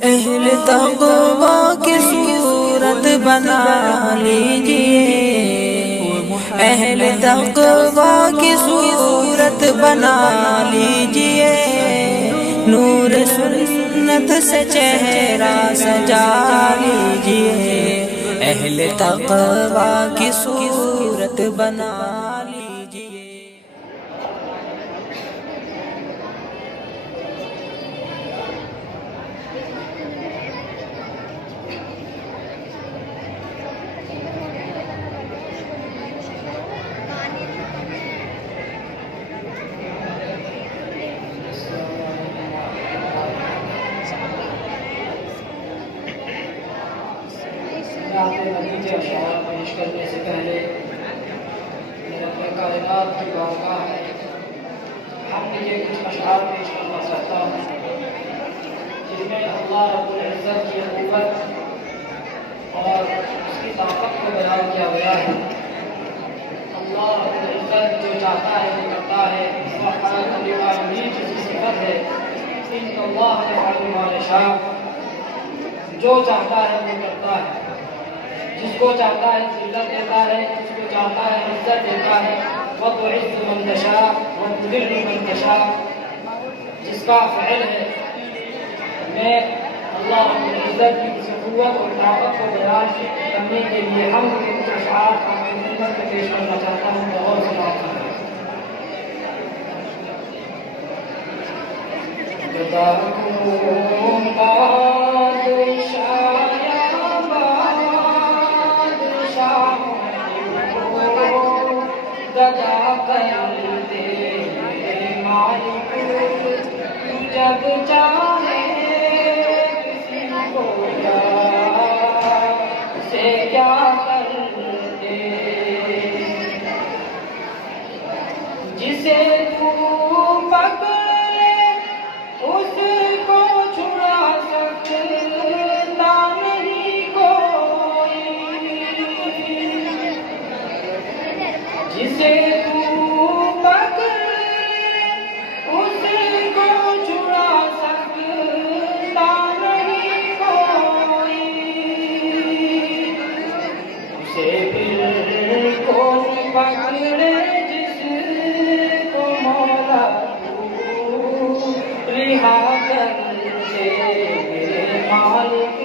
अहले तक़वा की सूरत बना लीजिए, अहले तक़वा की सूरत बना लीजिए, नूर सुन्नत से चेहरा सजा लीजिए, अहले तक़वा की सूरत बना लीजिए। नतीजे अशार पेश करने से पहले मेरे अपने कायनात की बारगाह है हम के कुछ अशार पेश करना चाहता हूँ, जिसमें अल्लाह रब्बुल इज़्ज़त की क़ुव्वत और उसकी ताकत को बयान किया गया है। अल्लाह रब्बुल इज़्ज़त जो चाहता है वो करता है, जिसकी सिफ़त है इन्नल्लाह यफ़अलु मा यशा, जो चाहता है वो करता है, जिसको चाहता है इज्जत देता है, जिसको चाहता है इज्जत देता है। व तुइज़्ज़ु मन तशा व तुज़िल्लु मन तशा, जिसका फ़इल है। मैं अल्लाह रब्बुल इज़्ज़त की इस क़ुव्वत और ताकत को बयान करने के लिए हम के कुछ अशआर आपकी खिदमत में पेश करना चाहता हूँ। बहुत समाप्त जब चाहे किसी को से क्या कर दे, जिसे तू पकड़े उसको छुड़ा सकता नहीं कोई, जिसे तू पकड़े उसको छुड़ा सकता नहीं कोई, उसे फिर कौन पकड़े जिसको मौला तू रिहा कर दे। मालिक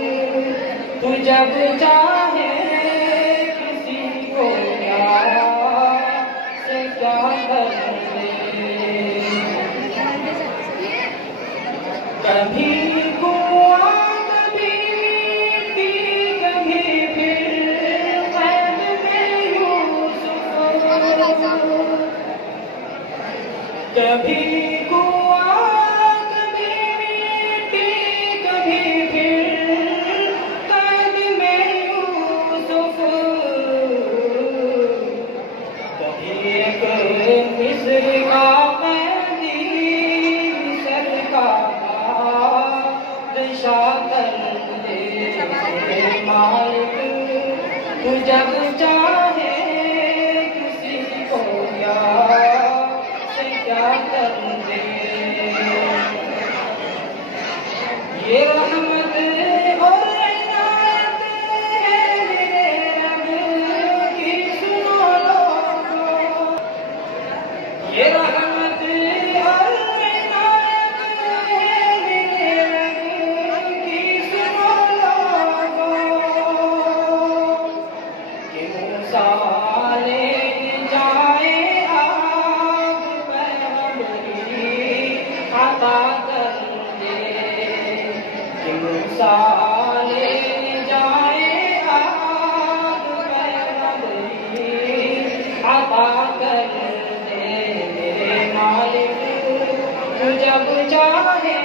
तू जब चाहे किसी को क्या से क्या कर दे, कभी कुआं कभी मिट्टी कभी फिर कैद में यूसुफ, कभी कुआं कभी मिट्टी कभी फिर कैद में यूसुफ, कभी एक मिस्र का कैदी मिस्र का दिशा कर दे। मालिक तू जब चाहे किसी को क्या से क्या कर दे, ये रहमत और इनायत है मेरे रब की, सुनो लोगो, ये रहमत और इनायत है मेरे रब की, सुनो लोगो, कि मूसा ले जाए आग पैगंबरी अता कर दे, कि मूसा ले जाए आग पैगंबरी अता कर दे। मेरे मालिक तू जब चाहे